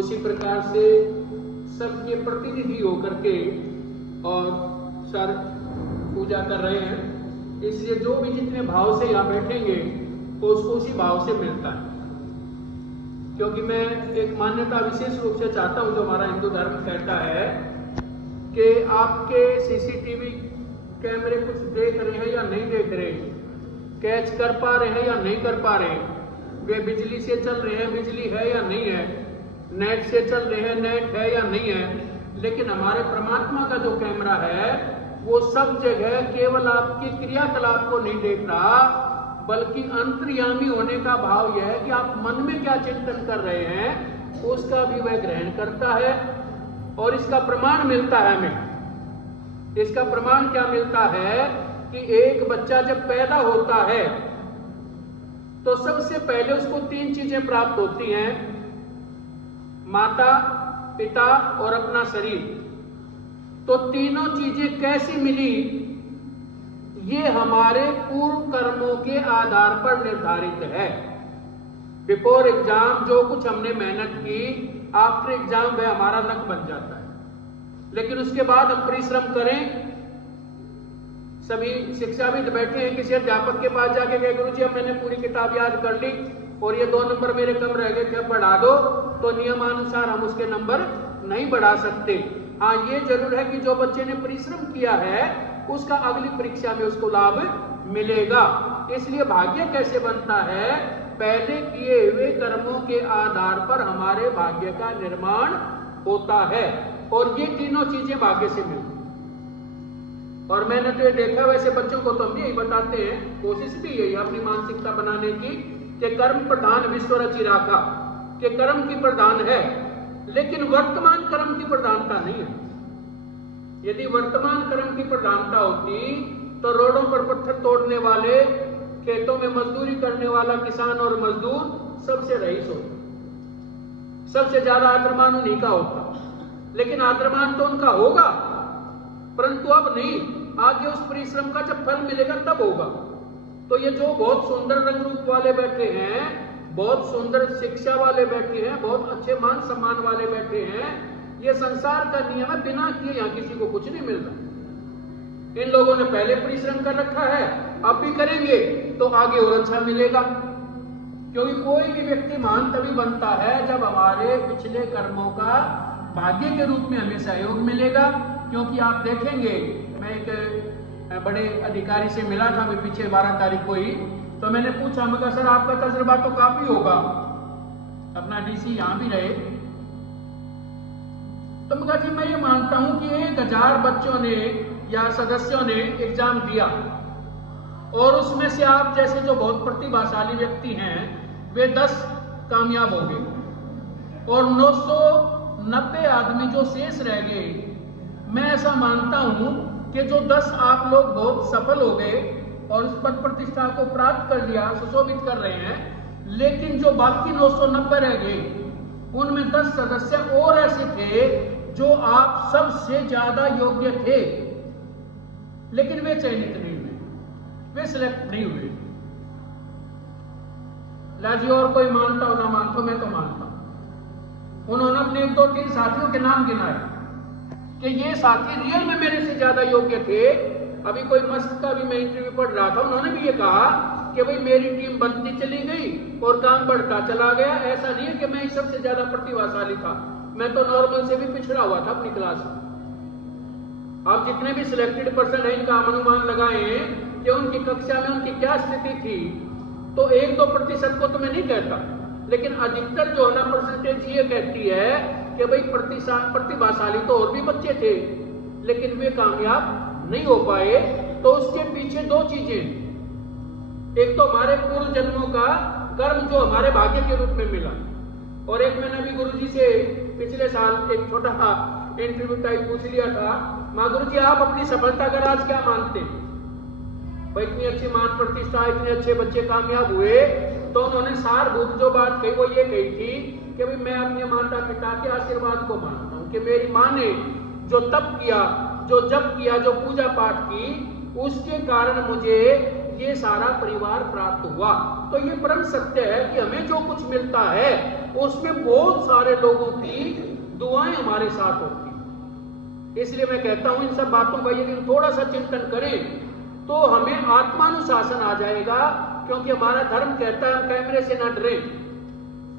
उसी प्रकार से सबके प्रतिनिधि होकर के और सर पूजा कर रहे हैं। इसलिए जो भी जितने भाव से यहाँ बैठेंगे तो उसको उसी भाव से मिलता है। क्योंकि मैं एक मान्यता विशेष रूप से चाहता हूँ, जो हमारा हिंदू धर्म कहता है कि आपके सीसीटीवी कैमरे कुछ देख रहे हैं या नहीं देख रहे, कैच कर पा रहे हैं या नहीं कर पा रहे, वे बिजली से चल रहे हैं, बिजली है या नहीं है, नेट से चल रहे हैं, नेट है या नहीं है, लेकिन हमारे परमात्मा का जो कैमरा है वो सब जगह केवल आपके क्रियाकलाप को नहीं देख रहा, बल्कि अंतर्यामी होने का भाव यह है कि आप मन में क्या चिंतन कर रहे हैं उसका भी वह ग्रहण करता है। और इसका प्रमाण मिलता है हमें। इसका प्रमाण क्या मिलता है कि एक बच्चा जब पैदा होता है तो सबसे पहले उसको 3 चीजें प्राप्त होती हैं, माता, पिता और अपना शरीर। तो तीनों चीजें कैसी मिली, ये हमारे पूर्व कर्मों के आधार पर निर्धारित है। बिफोर एग्जाम जो कुछ हमने मेहनत की, आफ्टर एग्जाम वह हमारा लक बन जाता है। लेकिन उसके बाद हम परिश्रम करें। सभी शिक्षाविद बैठे हैं, किसी अध्यापक के पास जाके कहे गुरुजी अब मैंने पूरी किताब याद कर ली और ये 2 नंबर मेरे कम रह गए थे, बढ़ा दो, तो नियमानुसार हम उसके नंबर नहीं बढ़ा सकते। हाँ, ये जरूर है कि जो बच्चे ने परिश्रम किया है उसका अगली परीक्षा में उसको लाभ मिलेगा। इसलिए भाग्य कैसे बनता है, पहले किए हुए कर्मों के आधार पर हमारे भाग्य का निर्माण होता है। और ये तीनों चीजें भाग्य से मिलती। और मैंने तो ये देखा, वैसे बच्चों को तो हम यही बताते हैं, कोशिश भी यही अपनी मानसिकता बनाने की कि कर्म प्रधान विश्व रचि राखा, कि कर्म की प्रधान है, लेकिन वर्तमान कर्म की प्रधानता नहीं है। यदि वर्तमान कर्म की प्रधानता होती तो रोडों पर पत्थर तोड़ने वाले, खेतों में मजदूरी करने वाला किसान और मजदूर सबसे रईस होता, सबसे ज्यादा आदरमान उन्हीं का होता। लेकिन आदरमान तो उनका होगा, परंतु अब नहीं, आगे उस परिश्रम का जब फल मिलेगा तब होगा। तो ये जो बहुत सुंदर रंग रूप वाले बैठे हैं, बहुत सुंदर शिक्षा वाले बैठे हैं, बहुत अच्छे मान सम्मान वाले बैठे हैं, ये संसार का नियम है, बिना किए यहाँ किसी को कुछ नहीं मिल रहा। इन लोगों ने पहले परिश्रम कर रखा है, अब भी करेंगे तो आगे और अच्छा मिलेगा। क्योंकि कोई भी व्यक्ति महान तभी बनता है जब हमारे पिछले कर्मों का भाग्य के रूप में हमें सहयोग मिलेगा। क्योंकि आप देखेंगे, मैं एक बड़े अधिकारी से मिला था मैं पीछे 12 तारीख को ही, तो मैंने पूछा, मैं कहा सर आपका तजुर्बा तो काफी होगा, अपना डीसी यहाँ भी रहे, तो मैं कहा जी मैं ये मानता हूं कि 1000 बच्चों ने या सदस्यों ने एग्जाम दिया और उसमें से आप जैसे जो बहुत प्रतिभाशाली व्यक्ति हैं वे 10 कामयाब हो गए और 990 आदमी जो शेष रह गए। मैं ऐसा मानता हूं कि जो 10 आप लोग बहुत सफल हो गए और उस पद प्रतिष्ठा को प्राप्त कर लिया, सुशोभित कर रहे हैं, लेकिन जो बाकी 990 रह गए उनमें 10 सदस्य और ऐसे थे जो आप सबसे ज्यादा योग्य थे, लेकिन वे चयनित नहीं हुए, वे सिलेक्ट नहीं हुए। लाजी और कोई मानता हो ना मानता हो, मैं तो मानता हूं। उन्होंने अपने 2-3 साथियों के नाम गिनाए कि ये साथी रियल में मेरे से ज्यादा योग्य थे। अभी कोई मस्त का भी मैं इंटरव्यू पढ़ रहा था, उन्होंने भी ये कहा कि भाई मेरी टीम बनती चली गई और काम बढ़ता चला गया। ऐसा नहीं है कि मैं सबसे ज्यादा प्रतिभाशाली था, मैं तो नॉर्मल से भी पिछड़ा हुआ था अपनी क्लास में। आप जितने भी सिलेक्टेड पर्सन है इनका अनुमान लगाएं कि उनकी कक्षा में उनकी क्या स्थिति थी, तो 1-2% को तो मैं नहीं कहता, लेकिन अधिकतर जो है ना परसेंटेज ये कहती है कि भाई प्रतिभाशाली तो और भी बच्चे थे, लेकिन वे कामयाब नहीं हो पाए। तो उसके पीछे 2 चीजें, एक तो हमारे पूर्व जन्मों का कर्म जो हमारे भाग्य के रूप में मिला, और एक मैंने अभी गुरुजी से पिछले साल एक छोटा इंटरव्यू टाइप पूछ लिया था, माँ गुरुजी आप अपनी सफलता का राज क्या मानते हैं? भाई इतनी अच्छी मान प्रतिष्ठा, इतने अच्छे बच्चे कामयाब हुए, तो उन्होंने सारभूत जो बात कही वो ये कही थी कि भाई मैं अपने माता पिता के आशीर्वाद को मानता हूँ कि मेरी माँ ने जो तप किया, जो जप किया, जो पूजा पाठ की, उसके कारण मुझे ये सारा परिवार प्राप्त हुआ। तो ये परम सत्य है कि हमें जो कुछ मिलता है उसमें बहुत सारे लोगों की दुआएं हमारे साथ होती। इसलिए मैं कहता हूं इन सब बातों का यदि थोड़ा सा चिंतन करें तो हमें आत्मानुशासन आ जाएगा, क्योंकि हमारा धर्म कहता है हम कैमरे से ना डरे,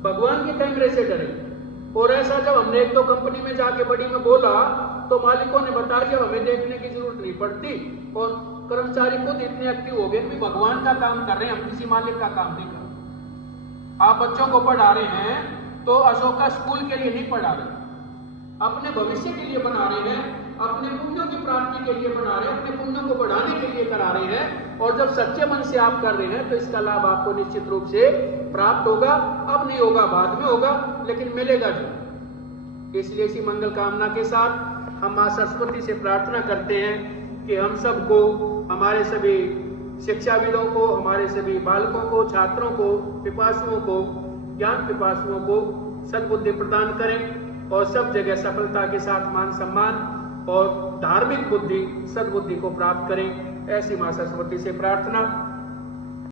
भगवान के कैमरे से डरे। और ऐसा जब हमने एक दो कंपनी में जाके बड़ी में बोला तो मालिकों ने बताया कि हमें देखने की जरूरत नहीं पड़ती, और कर्मचारी खुद इतने एक्टिव हो गए कि भगवान का काम कर रहे हैं, हम किसी मालिक का काम नहीं कर रहे। आप बच्चों को पढ़ा रहे हैं तो अशोका स्कूल के लिए नहीं पढ़ा रहे, अपने भविष्य के लिए बना रहे हैं, अपने पुण्यों की प्राप्ति के लिए बना रहे हैं, अपने पुण्यों को बढ़ाने के लिए करा रहे हैं। और जब सच्चे मन से आप कर रहे हैं तो इसका लाभ आपको निश्चित रूप से प्राप्त होगा। अब नहीं होगा, बाद में होगा, लेकिन मिलेगा जरूर। इसलिए इसी मंगल कामना के साथ हम मां सरस्वती से प्रार्थना करते हैं कि हम सबको, हमारे सभी शिक्षाविदों को, हमारे सभी बालकों को, छात्रों को, पिपासुओं को, ज्ञान पिपासुओं को सद्बुद्धि प्रदान करें और सब जगह सफलता के साथ मान सम्मान और धार्मिक बुद्धि, सद्बुद्धि को प्राप्त करें। ऐसी मां सरस्वती से प्रार्थना।